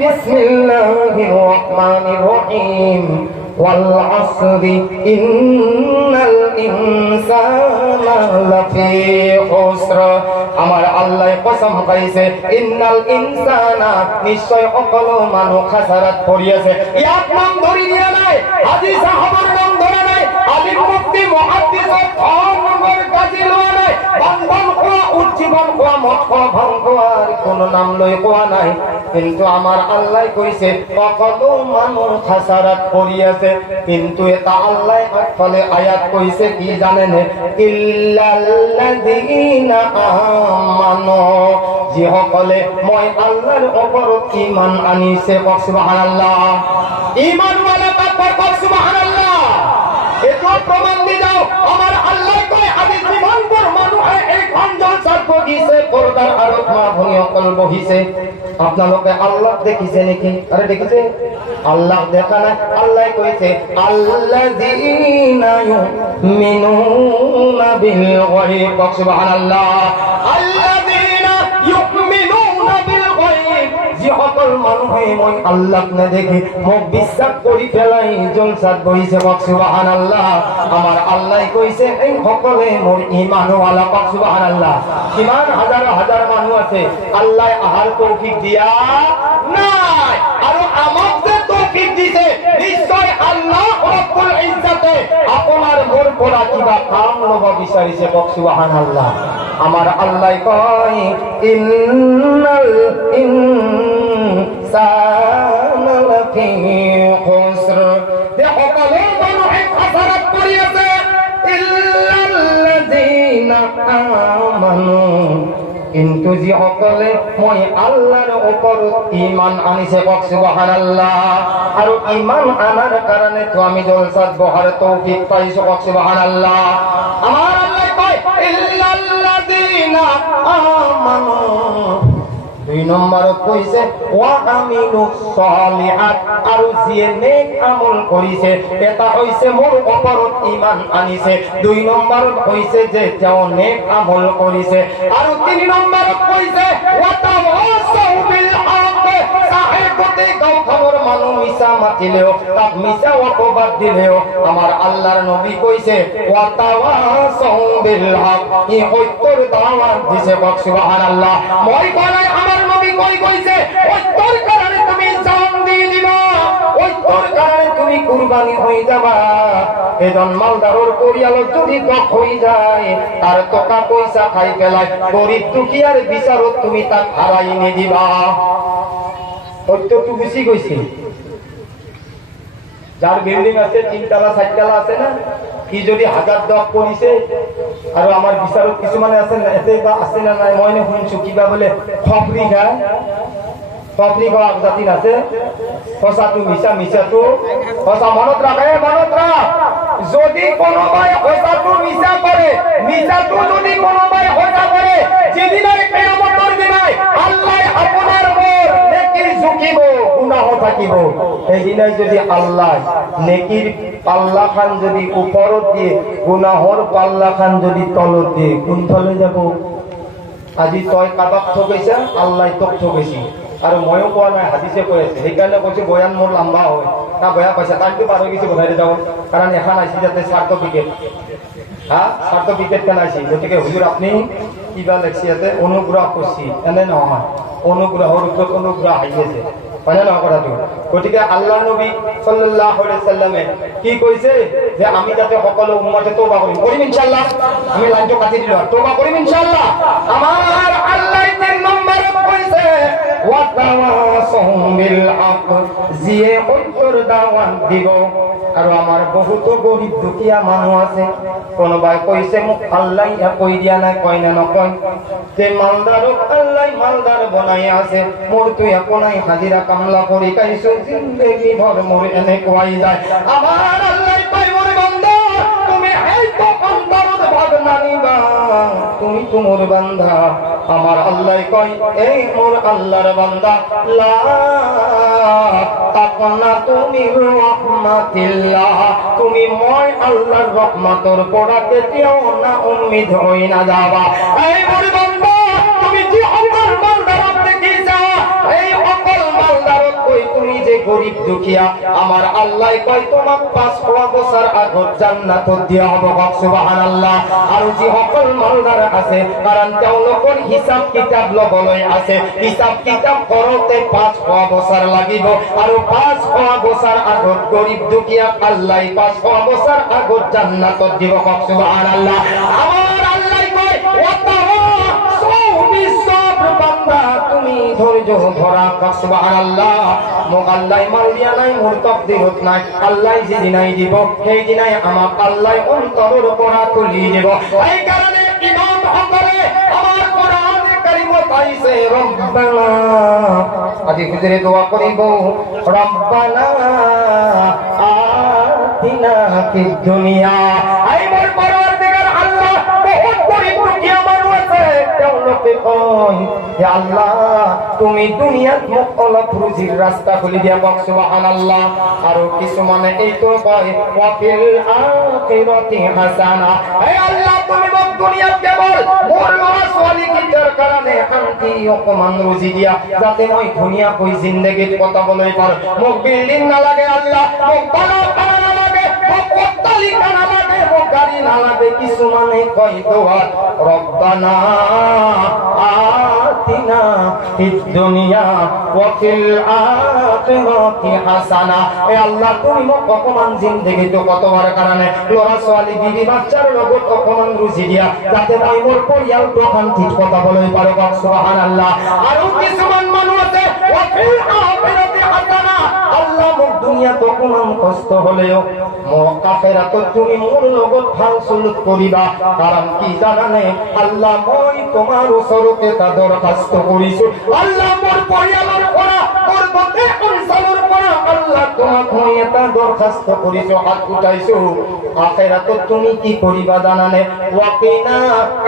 বিসমিল্লাহির রহমানির রহিম ওয়াল আসরি ইন্নাল ইনসানা লাফি খুসর। আমার আল্লাহ কসম খাইছে, ইন্নাল ইনসানা, নিশ্চয় সকল মানুষ খাসারাত পড়িয়াছে। এক নাম ধরি দিয়া নাই, হাদিস সাহাবার নাম ধরে নাই, আলিম মুফতি মুহাদ্দিস নম্বর কাজী লওয়া নাই, বান্দন কোয়া উজ্জীবন কোয়া মত কোয়া ভাঙ কোয়ার কোন নাম লই কোয়া নাই। কিন্তু আমার আল্লাহ কইছে সকল মানুষ খাসারাত পড়িয়াছে। কিন্তু এটা আল্লাহ ফলে আয়াত কইছে কি জানেন? ইল্লাল্লাযীনা আমানু, যে সকলে মই আল্লাহর উপর ঈমান আনিছে। সুবহানাল্লাহ। ঈমানওয়ালা তাকবীর কর সুবহানাল্লাহ। এটা প্রমাণ দি দাও। আমার আল্লাহ কয় হাদিস ঈমান পর মানুষে এই খঞ্জল সার্প দিছে, পর্দার আরত মা ভনি অকল বহিছে। আপনারা আল্লাহ দেখিছে নাকি? আরে দেখিছে? আল্লাহ দেখা না। আল্লাহ কইছে আল্লাযীনা ইউমিনুনা বিল গায়ব। সুবহানাল্লাহ। আল্লাযীনা ইউমিনুনা বিল গায়ব, যে সকল মানুষে মই আল্লাহ না দেখি মোক বিশ্বাস করি ফেলাই জলসাত বইছে। সুবহানাল্লাহ। আমার আল্লাহ কইছে এই সকলে মোর ঈমানওয়ালা। সুবহানাল্লাহ। কিমান হাজার হাজার মানুষ আছে আল্লাহ আহার তৌফিক দিয়া নাই, আর আমাক যে তৌফিক দিছে নিশ্চয় আল্লাহ রব্বুল ইজ্জতে আপনার মোর পড়া কিবা কাম লব বিচারিছে। সুবহানাল্লাহ। আমার আল্লাহ কয় ইন্নাল ইনসানা লাফি খুসর, দেখো সকলে মানুষে খাসারাত করিয়াছে। ইল্লাল্লাযীনা আমানু, কিন্তু যে সকলে মই আল্লাহর উপর ঈমান আনিছে। সুবহানাল্লাহ। আর ঈমান আনার কারণে তো আমি জলসাত বহার তৌফিক পাইছো। সুবহানাল্লাহ। আমার আল্লাহ কয় ইল্লাল্লাযীনা আমানু। দুই নম্বর কইছে ওয়া আমিলুস সালিহাত, আর যে নেক আমল করিছে এটা হইছে মোর উপর ঈমান আনিছে। দুই নম্বর কইছে যে যাও নেক আমল করিছে। আর তিন নম্বর কইছে ওয়া তাওয়াসাউ বিল হক, সাহেবতে গাও খবর মানু মিছা মাতিলেও তাক মিছা অপবাদ দিলেও আমার আল্লাহর নবী কইছে ওয়া তাওয়াসাউ বিল হক, এই সত্যর দাওয়াত দিছে। সুবহানাল্লাহ। মই কই আমার নবী কই কইছে সত্যর কারণে তুমি জান দিয়ে দিবা, সত্যর কারণে তুমি কুরবানি হয়ে যাবা। এজন মালদারের পরিয়ালত যদি দখ হয়ে যায়, তার টাকা পয়সা খাই ফেলায়, গরিব দুঃখীর বিচারত তুমি তাক হারাই নি দিবা। সত্যটু বেশি কইছে। যার বিল্ডিং আছে 3 তলা 4 তলা আছে না, কি যদি 1000 দখ করিছে, আর আমার বিচারক কিছুমানে আছে না এতে বা আছে না নাই, মইনে শুনছো কিবা বলে খপরি খায়, খপরি খাওয়া জাতির আছে। ফসাটু মিছা, মিছাটু ফসা। মনত রাখ, মনত রাখ, যদি কোনোবাই ফসাটু মিছা করে, মিছাটু যদি কোনোবাই হত্যা করে, যেদিনের কিয়ামতের দিনাই আল্লাহ আপনার মোর নেকির ঝুঁকিব, গুনাহ থাকিব। এই দিনাই যদি আল্লাহ নেকির পাল্লা খান যদি উপরত দিয়ে, গুনাহর পাল্লা খান যদি তলত দিয়ে, কোন তলে যাব? আজি তই কাবাক ঠকেছে, আল্লাহ তোক ঠকেছি। আর ময়ও কোয়া নাই, হাদিসে কৈ আছে। সেইকাৰণে কৈছে বয়ান মোৰ লম্বা হয়। তা বয়া পইচা টাইমটো পাৰ হৈ গৈছে বনাই যাওঁ, কাৰণ এখন আইছি যাতে সার্টিফিকেট। সার্টিফিকেট কেন আইছি? গতিকে হুজুর আপনি কিবা লাগছি ইয়াতে অনুগ্রহ করছি, এনে নহয়। অনুগ্রহর উপর অনুগ্রহ আইছে, হয় না কথাটো? গতিকে আল্লাহ নবী সাল্লাল্লাহু আলাইহি সাল্লামে কি কইছে যে আমি যাতে সকল উম্মতে তওবা করিম ইনশাআল্লাহ। আমি লাইনটো কাটি দিলাম, তওবা করিম ইনশাআল্লাহ। আমার আল্লাহ 3 নম্বরে কইছে ওয়া তাওয়াসাউ বিল হক, জিয়ে সত্যর দাওয়াত দিব। আর আমার বহুত গরিব দুখিয়া মানুষ আছে, কোনোবাই কইছে মোক আল্লাহ কই দিয়া নাই, কয় না নকয়। তে মালদারক আল্লাহ মালদার বনাই আছে, মোর তুই একনাই হাজিরা কামলা করি কাইছো, জিন্দেগি ভর মোর এনে কোয়াই যায়। আমার আল্লাহ কয় মোর বান্দা তুমি এই তো অন্তরত ভাগ না নিবা, তুমি তোমার বান্দা। আমার আল্লাহ কয় এই মোর আল্লাহর বান্দা, লা তাকনা তুমি রহমাতিল্লাহ, তুমি মই আল্লাহর রহমতের পড়া কেতিয়াও না উম্মিদ হই না যাবা। এই মোর বান্দা তুমি যে অকল মালদারত দেখিছা, এই অকল মালদারত গরিব দুখিয়া আমার আল্লাহ কয় তোমাক 5 বছর আগত জান্নাত দিয়া হবে সুবহানাল্লাহ আর যে সকল মালদার আছে কারণ তেওঁলোকৰ হিসাব কিতাব লবলৈ আছে হিসাব কিতাব কৰোতে 5 বছর লাগিব আৰু 5 বছর আগত গরিব দুখিয়া আল্লাহ 5 বছর আগত জান্নাত দিব সুবহানাল্লাহ আমার আল্লাহ কয় তুমি ধৈর্য ধরা সুবহানাল্লাহ মোক আল্লাহ মাল দিয়া নাই মোর তকদিরত নাই আল্লাহ যেদিনাই দিব সেই দিনাই আমাক আল্লাহ অন্তরের পৰা তুলি দিব এই কারণে ইমাম সকলে আমার কোরআনে কারিমত আইছে রব্বানা আজি হুজুরে দোয়া করিব রব্বানা আতিনা ফিদ দুনিয়া আই মোর পরওয়ারদিগার আল্লাহ বহুত গরিব দুখিয়া মানুষ আছে তেওঁলোকে কয় হে আল্লাহ তুমি দুনিয়াত মোক অলপ রুজির রাস্তা খুলি দিয়া বক সুবহানাল্লাহ আর কিছুমানে এইটো কয় ওয়াফিল আখিরাতি হাসানা হে আল্লাহ তুমি মোক দুনিয়াত কেবল মোর ল'ৰা ছোৱালী কিটাৰ কাৰণে শান্তি অকমান রুজি দিয়া যাতে মই ধুনীয়াকৈ জিন্দেগীত কটাবলৈ পাৰো মোক বিল্ডিং নালাগে আল্লাহ মোক বালা নালাগে মোক অট্টালিকা নালাগে মোক গাড়ী নালাগে কিছুমানে কয় দোয়া রব্বানা আতিনা ফিদ দুনিয়া ওয়া ফিল আখিরাতি হাসানা এ আল্লাহ তুমি মোক অকমান জিন্দেগীত কটাবৰ কাৰণে ল'ৰা ছোৱালী বিবি বাচ্চাৰ লগত অকমান রুজি দিয়া যাতে মই মোৰ পৰিয়ালটো শান্তিত কটাবলৈ পাৰো সুবহানাল্লাহ আৰু কিছুমান মানুহ আছে ওয়া ফিল আখিরাতি হাসানা আল্লাহ মোক দুনিয়াত অকমান কষ্ট হলেও মোক আখিরাতত তুমি মোৰ লগত ভাল সুলুক কৰিবা কাৰণ কি জানানে আল্লাহ মই তোমাৰ ওচৰতে এটা দৰখাস্ত কৰিছো আল্লাহ মোৰ পৰিয়ালৰ পৰা মোৰ গোটেই অঞ্চলৰ পৰা আল্লাহ তোমাক মই এটা দৰখাস্ত কৰিছো হাত উঠাইছো আখিরাতত তুমি কি কৰিবা জানানে ওয়াকিনা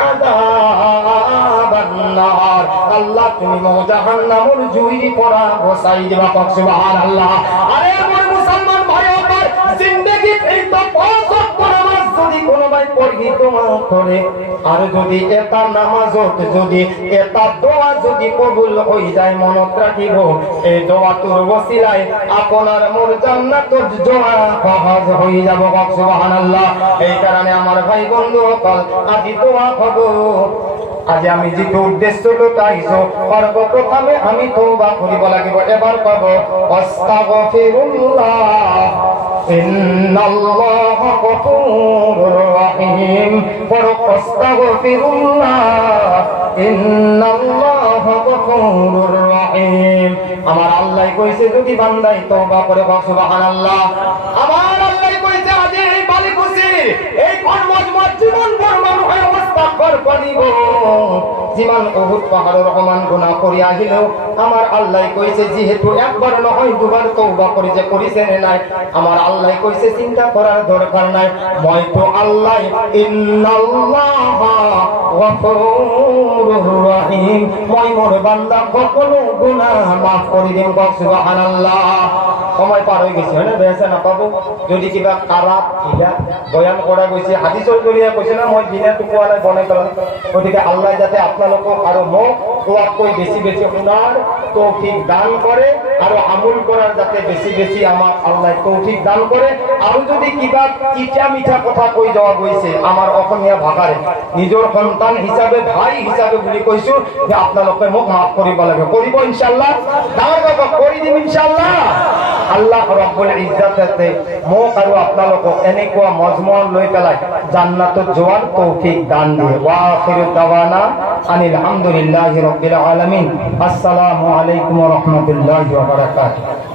আযাবান নার আল্লাহ তুমি মোক জাহান্নামৰ জুইৰ পৰা বচাই দিবা সুবহানাল্লাহ আরে আমার মুসলমান ভাই আমার জিন্দেগি এই তো নামাজ যদি কোনোবাই পড়ি তোমার করে আর যদি এটা নামাজত যদি এটা দোয়া যদি কবুল হই যায় মনত রাখিব এই দোয়াটোর ওসিলায় আপনার মোর জান্নাতের দোয়া সহজ হয়ে যাব সুবহানাল্লাহ এই কারণে আমার ভাই বন্ধু সকল আজি দোয়া করব আজি আমি যেটো উদ্দেশ্যটো পাইছো সর্বপ্রথমে আমি তওবা কৰিব লাগিব এবাৰ কব আস্তাগফিরুল্লাহ ইন্নাল্লাহ গফুরুর রহিম আস্তাগফিরুল্লাহ ইন্নাল্লাহ গফুরুর রহিম আমার আল্লাহ কইছে যদি বান্দাই তওবা করে সুবহানাল্লাহ আমার আল্লাহ কইছে আজি এই বালিকুসি এই কর্মজমত জীবন ভর মানুষ অবস্থা করিব জীবন বহুত পাহাড়ের সমান গুনাহ করি আহিলেও আমার আল্লাহ কইছে যেহেতু একবার নহয় দুবার তওবা করিছে করিছে নাই আমার আল্লাহ কইছে চিন্তা করার দরকার নাই মই তো আল্লাহ ইন্নাল্লাহা গফুরুর রহিম মই মোর বান্দা সকল গুনাহ maaf করে দিম সুবহানাল্লাহ সময় পার হয়ে গেছে হয়না বেছে না পাবো যদি কিবা খারাপ কিবা বয়ান করা গৈছে হাদিসৰ জৰিয়া কৈছে না মই দিনে টুকুৱালে বনাই পেলাম গতিকে আল্লাহ যাতে আপোনালোকক আৰু মোক তোৱাকৈ বেছি বেছি শুনাৰ তৌফিক দান কৰে আৰু আমল কৰাৰ যাতে বেছি বেছি আমাক আল্লাহ তৌফিক দান কৰে আৰু যদি কিবা ইটা মিঠা কথা কৈ যাওয়া গৈছে আমাৰ অসমীয়া ভাষাৰে নিজৰ সন্তান হিচাপে ভাই হিচাপে বুলি কৈছো যে আপোনালোকে মোক maaf কৰিব লাগে কৰিব ইনশাআল্লাহ ডাঙৰ কথা কৰি দিম ইনশাআল্লাহ আল্লাহ রাব্বুল ইজ্জতে মোক আৰু আপোনালোকক এনেকুৱা মজমুন লৈ পেলাই জান্নাতত যোৱাৰ তৌফিক দান দিয়ে ওয়া আখিরু দাওয়ানা আনিল হামদুলিল্লাহি রাব্বিল আলামিন আসসালামু আলাইকুম ওয়া রাহমাতুল্লাহি ওয়া বারাকাতুহু